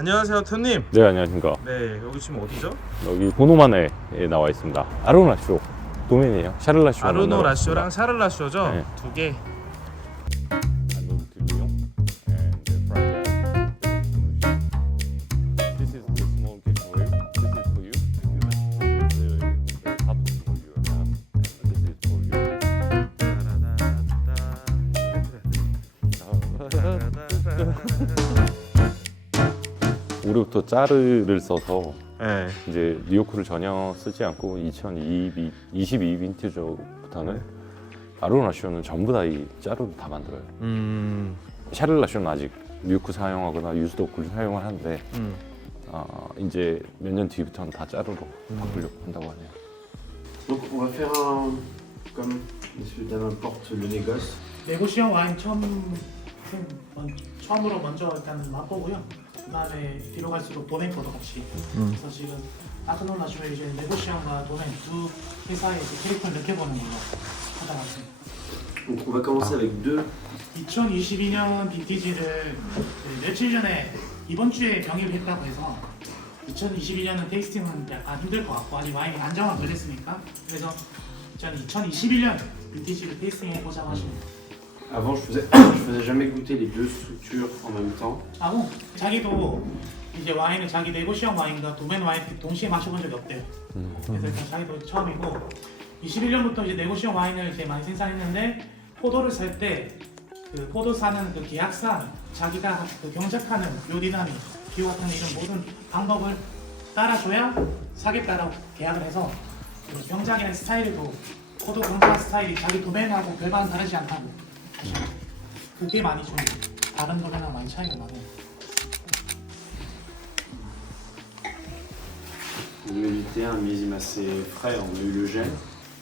안녕하세요, 토님. 네, 안녕하십니까. 네, 여기 지금 어디죠? 여기 보노만에 나와 있습니다. 아르노라쇼 도면이에요. 샤를라쇼. 아르노 라쇼랑 샤를 라쇼죠? 네. 두 개. This is the small cake for you. This is for you. This is the top for your mouth. And this is for you. 우리부터 짜르를 써서 네. 이제 뉴요크를 전혀 쓰지 않고 2022 빈티지부터는 아르노라쇼는 전부 다 이 짜르로 다 만들어요. 샤를라쇼는 아직 뉴요크 사용하거나 유스도크를 사용을 하는데 이제 몇 년 뒤부터는 다 짜르로 바꾸려고 한다고 하네요. Donc on va faire un comme Mesdames importe le négoce. 네고시형 와인 처음으로 먼저 일단 맛보고요. 그다음에 뒤로 갈수록 도멘 거도 같이. 그래서 지금 아르노라쇼에 이제 네고시형과 도멘 두 회사의 이제 캐릭터를 느껴보는 걸로 찾아봤습니다. Donc on va commencer avec deux. 2022년 빈티지를 며칠 전에 이번 주에 병입을 했다고 해서 2022년은 테이스팅은 약간 힘들 것 같고 아직 와인이 안정화 안 됐으니까 그래서 저는 2021년 빈티지를 테이스팅 해보자고 하십니다. Avant je faisais jamais goûter les deux structures en même temps. 하고 자기도 이제 와인을 자기 네고시형 와인과 도멘 와인 동시에 마셔본 적이 없대요. 그래서 일단 자기도 처음이고 21년부터 이제 네고시형 와인을 이제 많이 생산했는데 포도를 살 때 그 포도 사는 그 계약상 자기가 그 경작하는 요리나미 기후 같은 이런 모든 방법을 따라줘야 사겠다라고 계약을 해서 그 경작이나 스타일도 포도 경작 스타일이 자기 도멘하고 별반 다르지 않다고 그게 많이 좀 다른 도멘하고 많이 차이가 나네요. On a évité un millésime assez frais, on a eu le gel.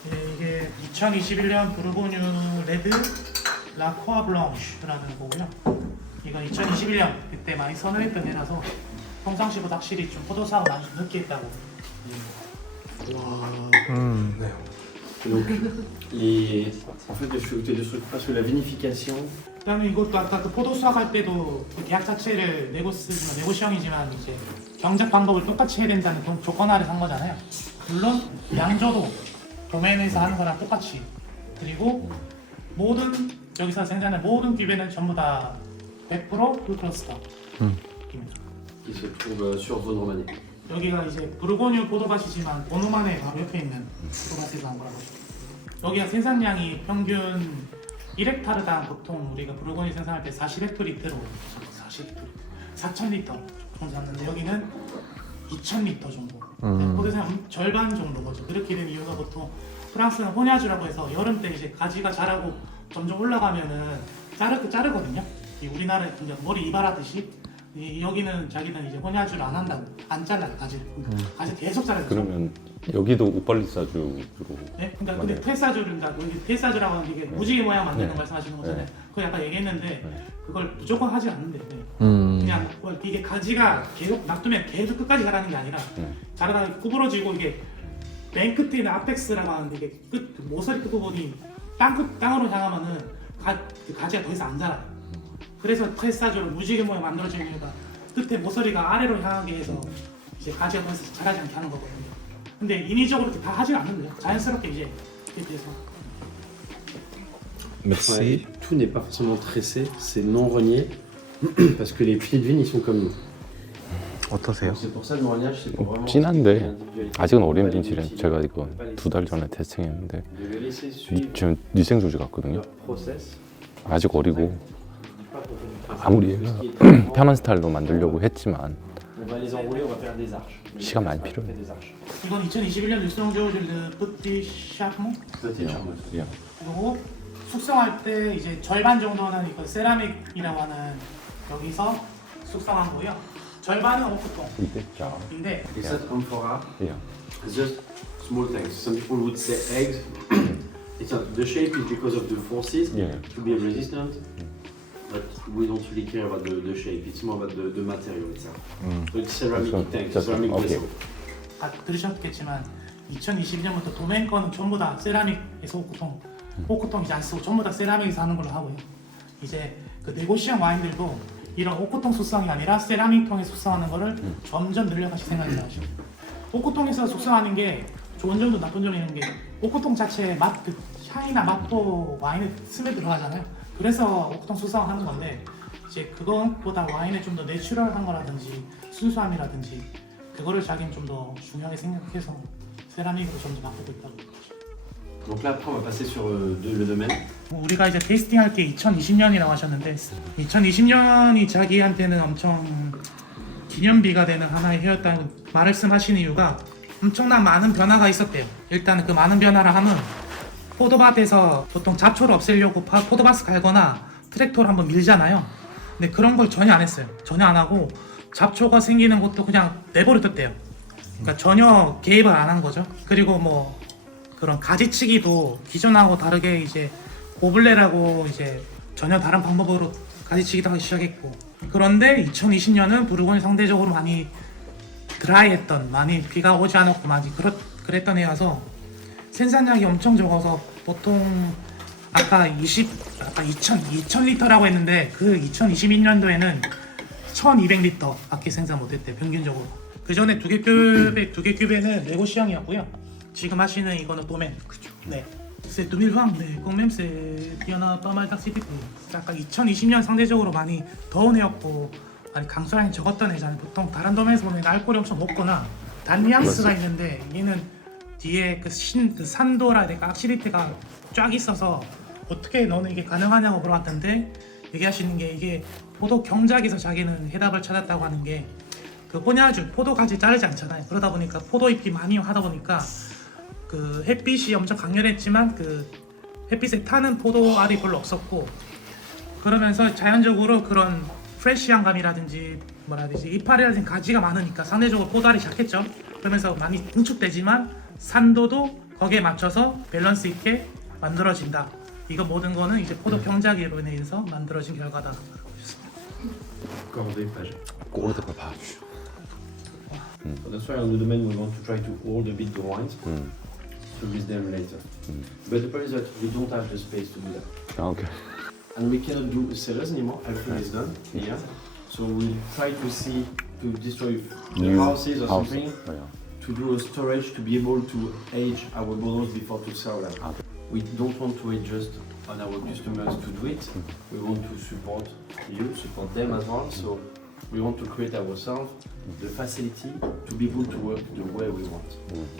네, 이게 2021년 부르고뉴 레드 라코아 블랑쉬라는 거고요. 이거 2021년 그때 많이 선호했던 애라서 평상시보다 확실히 좀 포도사가 많이 좀 늦게 했다고. Donc en fait je fais goûter deux trucs parce que la vinification. 그다음에 이것도 아까 그 포도 수확할 때도 그 계약 자체를 네고시형이지만 이제 경작 방법을 똑같이 해야 된다는 조건 아래 산 거잖아요. 물론 양조도 도메인에서 하는 거랑 똑같이 그리고 모든 여기서 생산한 모든 기배는 전부 다 100% 글루코스다. Qui se trouve sur Vaune Romandie. 여기가 이제 부르고뉴 포도밭이지만 보노만에 바로 옆에 있는 포도밭에서 한 거라고. 여기가 생산량이 평균 1헥타르당 보통 우리가 부르고뉴 생산할 때 40헥토리트로 4,000리터 정도 샀는데 여기는 2,000리터 정도. 포도 생산 절반 정도 거죠. 그렇게 된 이유가 보통 프랑스는 호냐주라고 해서 여름 때 이제 가지가 자라고 점점 올라가면은 자르거든요. 이 우리나라 이제 머리 이발하듯이 여기는 자기는 이제 호냐주를 안 한다고 안 잘라요 가지. 가지 계속 자라요. 그러면 여기도 오빨리사주로. 네? 그러니까 근데 테사주를 여기 테사주라고 하는 이게 무지개 모양 만드는 거 말씀하시는 거잖아요. 그거 약간 얘기했는데 그걸 무조건 하지 않는데 그냥 이게 가지가 계속 놔두면 계속 끝까지 자라는 게 아니라 자라다가 구부러지고 이게 맨 끝에 있는 아펙스라고 하는데 이게 끝 모서리 끝 부분이 땅으로 향하면은 가지가 더 이상 안 자라요. 그래서 테사주를 무지개 모양 만들어지는 이유가 끝에 모서리가 아래로 향하게 해서 이제 가지가 더 이상 자라지 않게 하는 거거든요. 근데 인위적으로 이렇게 다 하지 않는데요. 자연스럽게 이제 이렇게 돼서. Ouais, tout n'est pas forcément tressé, c'est non rogné parce que les pieds de vigne ils sont comme nous. 어떠세요? C'est pour ça le rognage c'est pour vraiment. 진한데 아직은 어린 빈티지래. 제가 이거 2달 전에 테스팅했는데 De les laisser suivre 지금 뉘생조지 같거든요. leur process. 아직 어리고 Pas pour faire 아무리 tout ce qui est traitement. 편한 스타일로 만들려고 했지만 On va les enrouler, on va faire des arches. 시간 많이 On 필요해. fait des arches. 이건 2021년 뉴스롱 조르 뿌띠 샤모 Petit charmeuse. 예. 그리고 숙성할 때 이제 절반 정도는 이거 세라믹이라고 하는 여기서 숙성한 거고요. 절반은 오프통인데 이때 자. Et ça, amphora, 예. it's just small things. Some people would say eggs. It's not, the shape is because of the forces Yeah. to be resistant. But we don't really care about the shape. It's more about the material itself. So it's ceramic Just- tank, just- ceramic okay. vessel. 들으셨겠지만 2022년부터 도메인 거는 전부 다 세라믹에서 오크통이지 안 쓰고 전부 다 세라믹에서 하는 걸로 하고요. 이제 그 네고시형 와인들도 이런 오크통 숙성이 아니라 세라믹통에 숙성하는 거를 점점 늘려가실 생각이 하시고 오크통에서 숙성하는 게 좋은 점도 나쁜 점이 있는 게 오크통 자체의 맛, 그 향이나 맛도 와인에 스며 들어가잖아요. 그래서 오크통 숙성하는 건데 이제 그것보다 와인에 좀 더 내추럴한 거라든지 순수함이라든지 그거를 자기는 좀 더 중요하게 생각해서 세라믹으로 점점 바꾸고 있다고. Donc là, après, on va passer sur le domaine. 우리가 이제 테이스팅 할 게 2020년이라고 하셨는데 2020년이 자기한테는 엄청 기념비가 되는 하나의 해였다는 말씀하시는 이유가 엄청난 많은 변화가 있었대요. 일단 그 많은 변화를 하면 포도밭에서 보통 잡초를 없애려고 포도밭을 갈거나 트랙터로 한번 밀잖아요. 근데 그런 걸 전혀 안 했어요. 전혀 안 하고 잡초가 생기는 것도 그냥 내버려 뒀대요. 그러니까 전혀 개입을 안 한 거죠. 그리고 뭐 그런 가지치기도 기존하고 다르게 이제 고블레라고 이제 전혀 다른 방법으로 가지치기도 하기 시작했고 그런데 2020년은 부르고뉴 상대적으로 많이 드라이했던 많이 비가 오지 않았고 많이 그랬던 해여서 생산량이 엄청 적어서 보통 아까 2000리터라고 했는데 그 2022년도에는 1200리터 밖에 생산 못했대 평균적으로. 그 전에 두 개 큐베는 네고시앙이었고요. 지금 하시는 이거는 도맨. 그죠. 네. C'est 2020, mais quand même il y en a pas mal d'activités. 약간 2020년 상대적으로 많이 더운 해였고 많이 강수량이 적었던 해잖아요. 보통 다른 도면에서 보면 알코올이 엄청 높거나 단뉘앙스가 있는데 얘는 뒤에 그 산도라 해야 될까 악시리티가 쫙 있어서 어떻게 너는 이게 가능하냐고 물어봤던데 얘기하시는 게 이게 포도 경작에서 자기는 해답을 찾았다고 하는 게 그 포냐주 포도가지 자르지 않잖아요. 그러다 보니까 포도잎이 많이 하다 보니까 그 햇빛이 엄청 강렬했지만 그 햇빛에 타는 포도알이 별로 없었고 그러면서 자연적으로 그런 프레시한 감이라든지 뭐라 해야 되지 이파리라든지 가지가 많으니까 상대적으로 포도알이 작겠죠. 그러면서 많이 응축되지만 산도도 거기에 맞춰서 밸런스 있게 만들어진다. 이거 모든 거는 이제 포도 경작으로 인해서 만들어진 결과다. Cordée, page. 꼬르드가 봐주죠. So that's why on the domain we want to try to hold a bit the wines to use them later. But the problem is that we don't have the space to do that. 아, 오케이. And we cannot do cellars anymore, everything is done here. So we try to see, to destroy the houses or something, to do a storage to be able to age our bottles before to sell them. We don't want to wait just on our customers to do it. We want to support you, support them as well. So we want to create ourselves the facility to be able to work the way we want.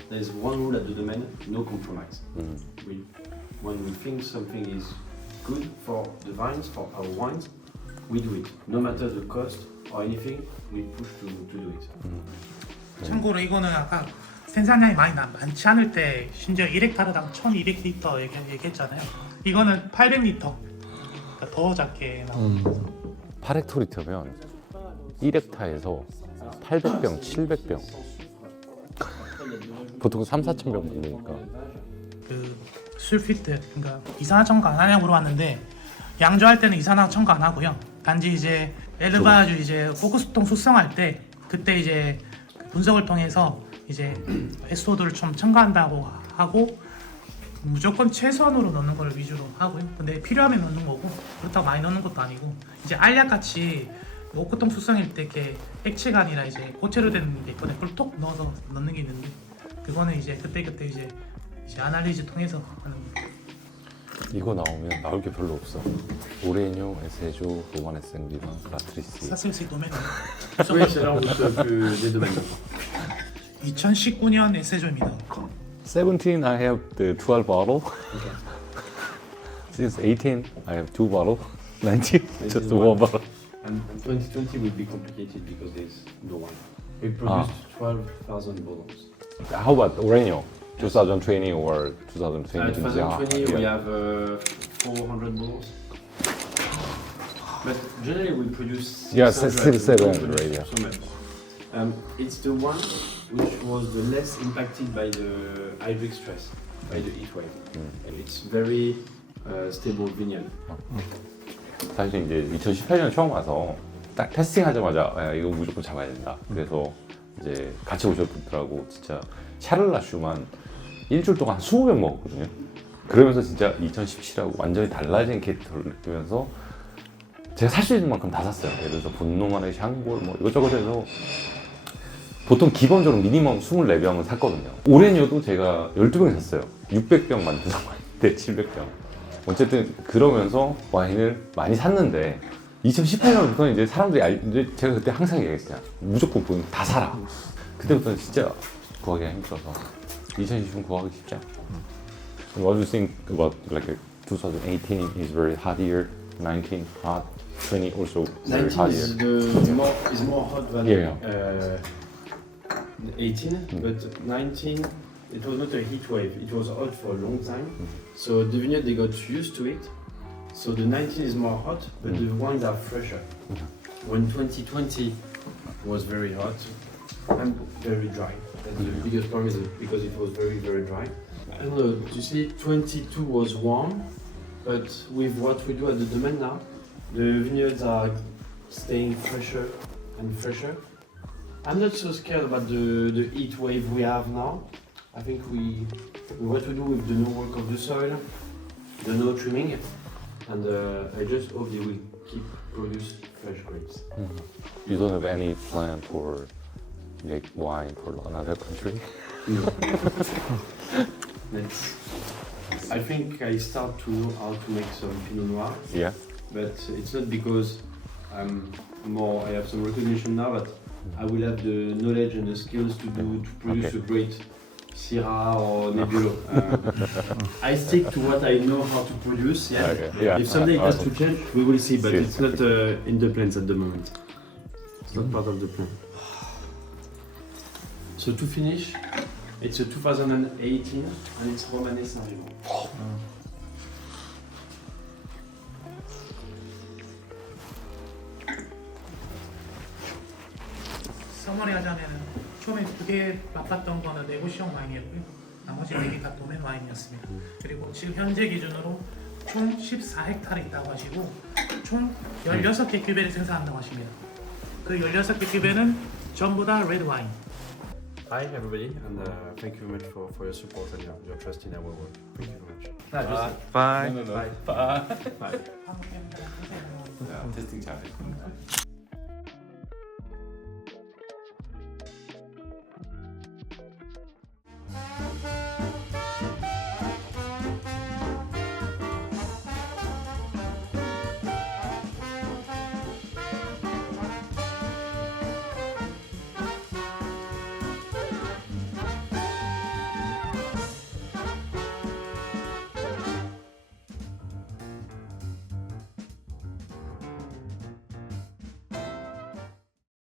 There is one rule at the domain: no compromise. When we think something is good for the vines, for our wines, we do it. No matter the cost or anything, we push to do it. 참고로 이거는 아까 생산량이 많지 않을 때 심지어 1헥타르당 1200리터 얘기했잖아요. 이거는 800리터 그러니까 더 작게 나오는 거죠. 8헥토리터면 1헥타에서 800병, 700병 보통 3-4천 병 먹으니까 그 술피트 그러니까 이산화 첨가 안 하냐고 물어봤는데 양조할 때는 이산화 첨가 안 하고요. 단지 이제 엘르바주 이제 포크스통 숙성할 때 그때 이제 분석을 통해서 이제 SO2를 좀 첨가한다고 하고 무조건 최소한으로 넣는 걸 위주로 하고요. 근데 필요하면 넣는 거고 그렇다고 많이 넣는 것도 아니고 이제 알약 같이 오크통 숙성일 때 이렇게 액체가 아니라 이제 고체로 된 게 있거든요. 그걸 톡 넣어서 넣는 게 있는데 그거는 이제 그때 이제 아날리즈 통해서 하는 거예요. 이거 나오면 나올 게 별로 없어. 오레뇨, 에세조, 로마네생비랑 라트리스. 사슬시 도메인. Oui, c'est là où on s'occupe des domaines. 2019년 에세조입니다. 17 I have the 12 bottle. Since 18 I have 2 bottle. 19 just 1 bottle. And 2020 will be complicated because there's no one. We produced 12,000 bottles. How about Oreño? 2020 or 2020? 2020 we have 400 bottles. But generally we produce 600, 700, right, yeah. so much. It's the one which was the less impacted by the hydric stress, by the heat wave. And it's very stable vineyard. 사실 이제 2018년 처음 와서 딱 테스팅하자마자 야, 이거 무조건 잡아야 된다. 그래서 이제 같이 오셨더라고. 진짜 샤를라슈만 일주일 동안 한 20병 먹었거든요. 그러면서 진짜 2017하고 완전히 달라진 캐릭터를 느끼면서 제가 살 수 있는 만큼 다 샀어요. 예를 들어서 본노만의 샹골 뭐 이것저것 해서 보통 기본적으로 미니멈 24병은 샀거든요. 올해녀도 제가 12병 샀어요. 600병 만드는 와인인데 700병. 어쨌든 그러면서 와인을 많이 샀는데 2018년부터는 이제 사람들이 이제 제가 그때 항상 얘기했어요. 무조건 보면 다 사라. 그때부터는 진짜 구하기가 힘들어서 2020은 구하기 쉽지 않고. What do you think about like 2018 is very hot year, 19 hot, 20 also very 19 hot is year. more hot than Yeah. 18, but 19 it was not a heat wave. It was hot for a long time, so the vineyard they got used to it. So the 19 is more hot, but the wines are fresher. When 2020 was very hot and very dry. That's the biggest problem is because it was very dry. I don't know. You see, 22 was warm, but with what we do at the domain now, the vineyards are staying fresher and fresher. I'm not so scared about the heat wave we have now. I think what we do with the no work of the soil, the no trimming, and I just hope they will keep produce fresh grapes. You don't have any plan for make wine for another country? No. I think I start to know how to make some Pinot Noir, Yeah. but it's not because I have some recognition now, but I will have the knowledge and the skills to produce Okay. a great Syrah or Nebbiolo. I stick to what I know how to produce. Yeah. Okay, yeah. If someday it has Awesome. to change, we will see. But See. it's not in the plans at the moment. It's not part of the plan. So to finish, it's a 2018 and it's Romanée Saint-Vivant. 서머리 하자면은 처음에 2개 맛봤던 거는 네고시용 와인이었고요. 나머지 4개가 도멘 와인이었습니다. 그리고 지금 현재 기준으로 총 14헥타르 있다고 하시고 총 16개 큐베를 생산한다고 하십니다. 그 16개 큐베는 전부 다 레드 와인. Hi everybody, and thank you very much for your support and your trust in our work. Thank you very much. 바이. No. Bye. 테스팅 잘해.